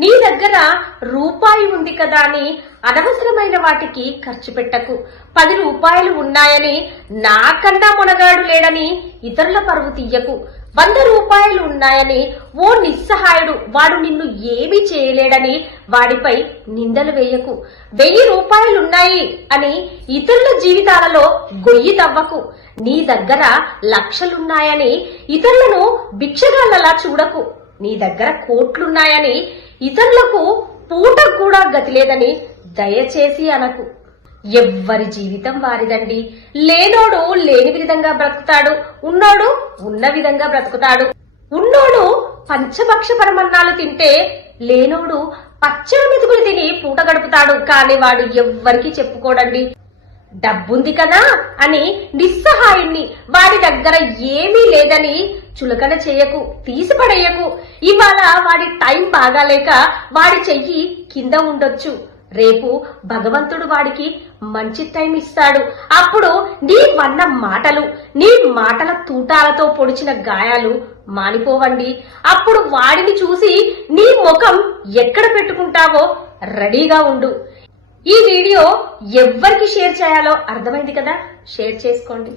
నీ దగ్గర రూపాయి ఉంది కదా అని అనవసరమైన వాటికి ఖర్చు పెట్టకు. 10 రూపాయలు ఉన్నాయని నాకన్నా మొనగాడు లేడని ఇతరుల పరువు తీయకు. 100 రూపాయలు ఉన్నాయని ఓ నిస్సహాయుడు వాడు నిన్ను ఏమీ చేయలేడని వాడిపై నిందలు వేయకు. 1000 రూపాయలున్నాయి అని ఇతరుల జీవితాలలో గొయ్యి తవ్వకు. నీ దగ్గర లక్షలున్నాయని ఇతరులను భిక్షగాళ్ళలా చూడకు. నీ దగ్గర కోట్లున్నాయని ఇతరులకు పూట కూడా గతి లేదని దయచేసి అనకు. ఎవ్వరి జీవితం వారిదండి. లేనోడు లేని విధంగా బ్రతుకుతాడు, ఉన్నోడు ఉన్న విధంగా బ్రతుకుతాడు. ఉన్నోడు పంచభక్ష పరమన్నాలు తింటే లేనోడు పచ్చడి మెతుకులు తిని పూట గడుపుతాడు. కానీ వాడు ఎవ్వరికీ చెప్పుకోడండి. డబ్బుంది కదా అని నిస్సహాయుణ్ణి వాడి దగ్గర ఏమీ లేదని చులకన చేయకు, తీసిపడేయకు. ఇవాళ వాడి టైం బాగాలేక వాడి చెయ్యి కింద ఉండొచ్చు. రేపు భగవంతుడు వాడికి మంచి టైం ఇస్తాడు. అప్పుడు నీ వన్న మాటలు, నీ మాటల తూటాలతో పొడిచిన గాయాలు మానిపోవండి. అప్పుడు వాడిని చూసి నీ ముఖం ఎక్కడ పెట్టుకుంటావో రెడీగా ఉండు. ఈ వీడియో ఎవ్వరికి షేర్ చేయాలో అర్థమైంది కదా, షేర్ చేసుకోండి.